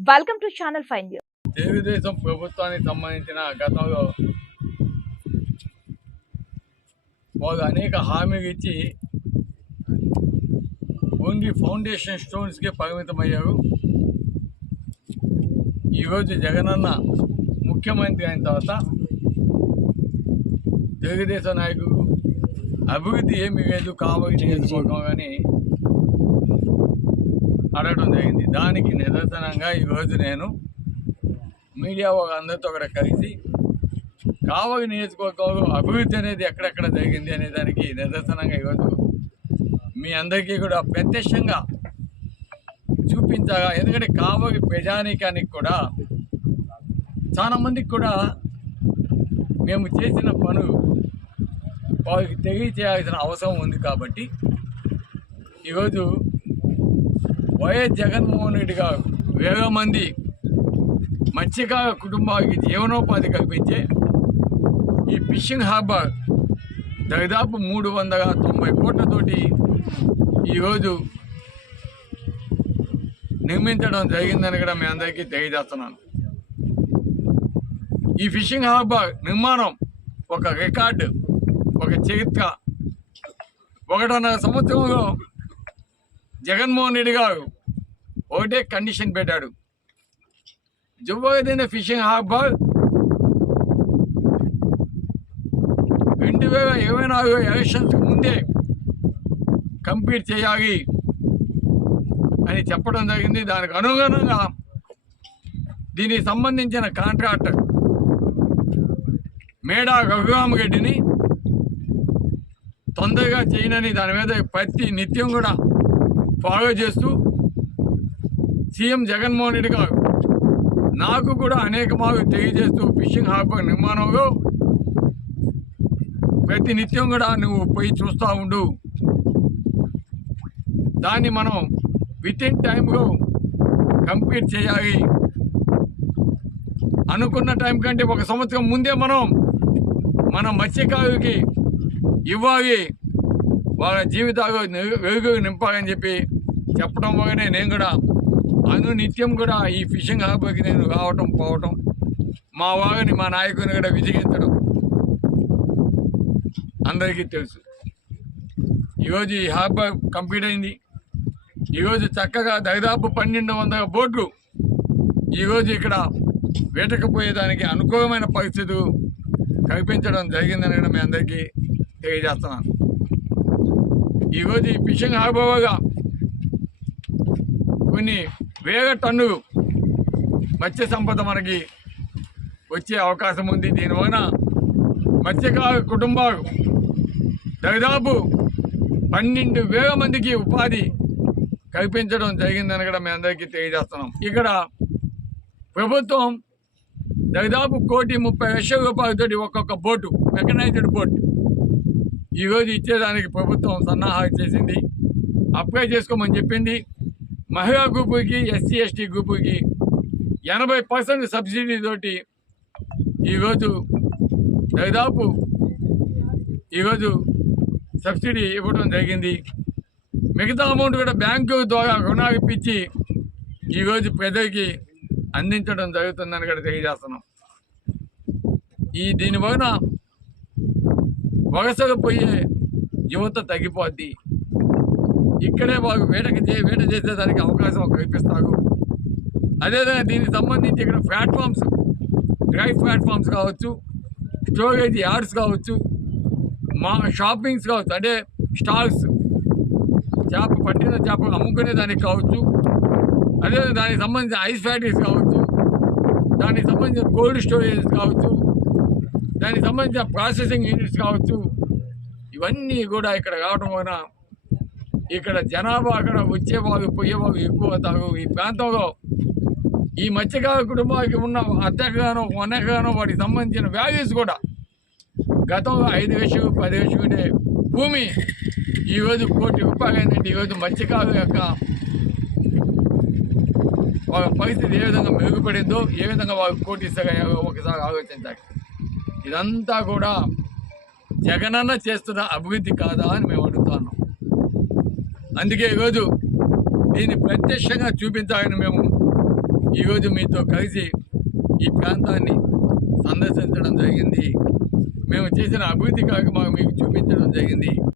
Welcome to channel fine news Telugudesam ప్రభుత్వానికి సంబంధించిన గతంలో వాళ్ళు అనేక హామీలు ఇచ్చి ఓన్లీ ఫౌండేషన్ స్టోన్స్కే పరిమితమయ్యారు. ఈరోజు జగనన్న ముఖ్యమంత్రి అయిన తర్వాత తెలుగుదేశం నాయకుడు అభివృద్ధి ఏమీ లేదు కాబోయే నియోజకవర్గం కానీ అడగడం జరిగింది దానికి నిదర్శనంగా ఈరోజు నేను మీడియా అందరితో అక్కడ కలిసి కావలి నియోజకవర్గంలో అభివృద్ధి అనేది ఎక్కడెక్కడ జరిగింది అనే దానికి నిదర్శనంగా ఈరోజు మీ అందరికీ కూడా ప్రత్యక్షంగా చూపించగా ఎందుకంటే కావలి ప్రజానీకానికి కూడా చాలా మందికి కూడా మేము చేసిన పనులు వారికి తెలియచేయాల్సిన అవసరం ఉంది కాబట్టి ఈరోజు వైఎస్ జగన్మోహన్ రెడ్డి గారు వేల మంది మత్స్యకార కుటుంబానికి జీవనోపాధి కల్పించే ఈ ఫిషింగ్ హార్బర్ దాదాపు మూడు వందల తొంభై కోట్లతోటి ఈరోజు నిర్మించడం జరిగిందని కూడా మీ అందరికీ తెలియజేస్తున్నాను. ఈ ఫిషింగ్ హార్బర్ నిర్మాణం ఒక రికార్డు ఒక చరిత్ర. ఒకటన్నర సంవత్సరంలో జగన్మోహన్ రెడ్డి గారు ఒకటే కండిషన్ పెట్టాడు. జువ్వగదైన ఫిషింగ్ హార్బర్ రెండు వేల ఇరవై నాలుగు ఎలక్షన్స్ ముందే కంప్లీట్ చేయాలి అని చెప్పడం జరిగింది. దానికి అనుగుణంగా దీనికి సంబంధించిన కాంట్రాక్టర్ మేడా రఘురామరెడ్డిని తొందరగా చేయనని దాని మీద ప్రతి నిత్యం కూడా ఫాలో చేస్తూ సీఎం జగన్మోహన్ రెడ్డి గారు నాకు కూడా అనేక మార్లు తెలియజేస్తూ ఫిషింగ్ హార్బర్ నిర్మాణంలో ప్రతి నిత్యం కూడా నువ్వు పోయి చూస్తూ ఉండు. దాన్ని మనం విత్ ఇన్ టైంలో కంప్లీట్ చేయాలి. అనుకున్న టైం కంటే ఒక సంవత్సరం ముందే మనం మన మత్స్యకారులకి ఇవ్వాలి. వాళ్ళ జీవితాలు వెలుగు నింపాలని చెప్పి చెప్పడం వల్లనే నేను కూడా అను నిత్యం కూడా ఈ ఫిషింగ్ హార్బర్కి నేను రావటం పోవటం మా వారిని మా నాయకుని కూడా విజయించడం అందరికీ తెలుసు. ఈరోజు ఈ హార్బర్ కంప్లీట్ అయింది. ఈరోజు చక్కగా దాదాపు పన్నెండు వందల బోట్లు ఈరోజు ఇక్కడ వేటకపోయేదానికి అనుకూలమైన పరిస్థితులు కల్పించడం జరిగిందని కూడా మీ అందరికీ తెలియజేస్తున్నాను. ఈరోజు ఈ ఫిషింగ్ హార్బోగా కొన్ని వేల టన్నులు మత్స్య సంపద మనకి వచ్చే అవకాశం ఉంది. దీనివలన మత్స్యకార కుటుంబాలు దాదాపు పన్నెండు వేల మందికి ఉపాధి కల్పించడం జరిగిందని కూడా మేము అందరికీ తెలియజేస్తున్నాం. ఇక్కడ ప్రభుత్వం దాదాపు కోటి ముప్పై లక్షల రూపాయలతోటి ఒక్కొక్క బోటు మెకనైజ్డ్ బోటు ఈరోజు ఇచ్చేదానికి ప్రభుత్వం సన్నాహాలు చేసింది. అప్లై చేసుకోమని చెప్పింది. మహిళా గ్రూపుకి ఎస్సీ ఎస్టీ గ్రూపుకి ఎనభై పర్సెంట్ సబ్సిడీతోటి ఈరోజు దాదాపు ఈరోజు సబ్సిడీ ఇవ్వడం జరిగింది. మిగతా అమౌంట్ కూడా బ్యాంకు ద్వారా రుణాలు ఇప్పించి ఈరోజు ప్రజలకి అందించడం జరుగుతుందని కూడా తెలియజేస్తున్నాం. ఈ దీనివలన వలన పోయే యువత తగ్గిపోద్ది. ఇక్కడే వాళ్ళు వేటకి చే వేట చేసేదానికి అవకాశం కల్పిస్తారు అదేవిధంగా దీనికి సంబంధించి ఇక్కడ ప్లాట్ఫామ్స్ డ్రై ప్లాట్ఫామ్స్ కావచ్చు స్టోరేజ్ యార్డ్స్ కావచ్చు మా షాపింగ్స్ కావచ్చు అంటే స్టాల్స్ చేప పట్టిన చేపలు అమ్ముకునే దానికి కావచ్చు. అదే దానికి సంబంధించిన ఐస్ ఫ్యాక్టరీస్ కావచ్చు దానికి సంబంధించిన కోల్డ్ స్టోరేజ్ కావచ్చు. దానికి సంబంధించిన ప్రాసెసింగ్ యూనిట్స్ కావచ్చు ఇవన్నీ కూడా ఇక్కడ కావడం వలన ఇక్కడ జనాభా అక్కడ వచ్చేవాళ్ళు పోయేవాళ్ళు ఎక్కువ తాగు ఈ ప్రాంతంలో ఈ మత్స్యకార కుటుంబానికి ఉన్న అద్దెకగానో వనకగానో వాటికి సంబంధించిన వాల్యూస్ కూడా గతంలో ఐదు లక్షలు పది లక్షలు ఉండే భూమి ఈరోజు కోటి రూపాయలు ఈరోజు మత్స్యకారుల యొక్క వాళ్ళ పరిస్థితి ఏ విధంగా మెరుగుపడిందో ఏ విధంగా వాళ్ళు కోటి ఇస్తారో ఒకసారి ఆలోచించాలి. ఇదంతా కూడా జగనన్న చేస్తున్న అభివృద్ధి కాదా అని మేము అడుగుతాను అందుకే ఈరోజు దీన్ని ప్రత్యక్షంగా చూపించాలని మేము ఈరోజు మీతో కలిసి ఈ ప్రాంతాన్ని సందర్శించడం జరిగింది. మేము చేసిన అభివృద్ధి కార్యక్రమాలు మీకు చూపించడం జరిగింది.